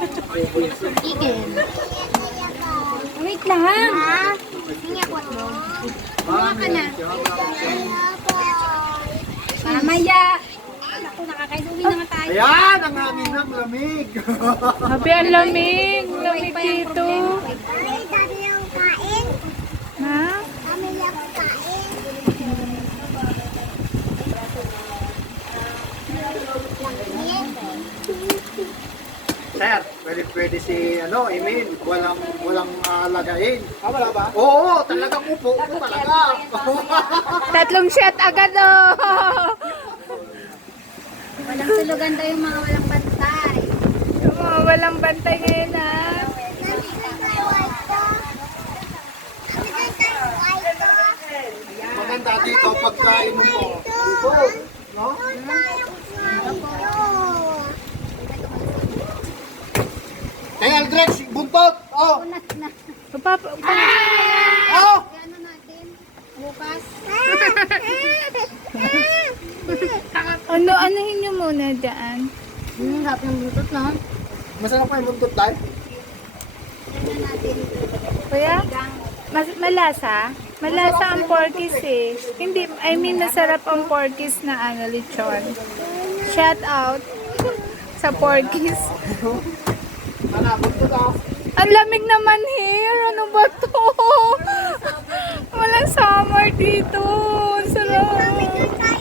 Chicken. Wait lang. Hingi ako mo. Kumuha ka na. Mamaya. Ako, nakakaisuwi na nga tayo. Ayan, ang hangin ng lamig. Habi, ang lamig. Lamig dito. Ay, dami yung kain. Ha? Dami yung kain. Sir, pwede si Emil, walang lagain. Wala ba? Oo, talagang upo talaga. 3 shot agad oh. Walang tulugan daw yung mga walang bantay. Yung mga walang bantay ngayon ha. Maganda dito pagkain mo. Upo, no? Hey, Aldrex, buntot! Oh! Unat na. Papa, Oh! Ano natin? Bukas. anuhin nyo muna dyan. Harap ng bluetooth na. Masarap pa yung buntot tayo. Ano natin? Kuya, malasa? Malasa ang porkis eh. Hindi, I mean masarap ang porkis na lechon. Shout out sa porkis. Ano, buntot ah. Ang lamig naman here. Ano ba to? Walang summer dito. Ang sarap.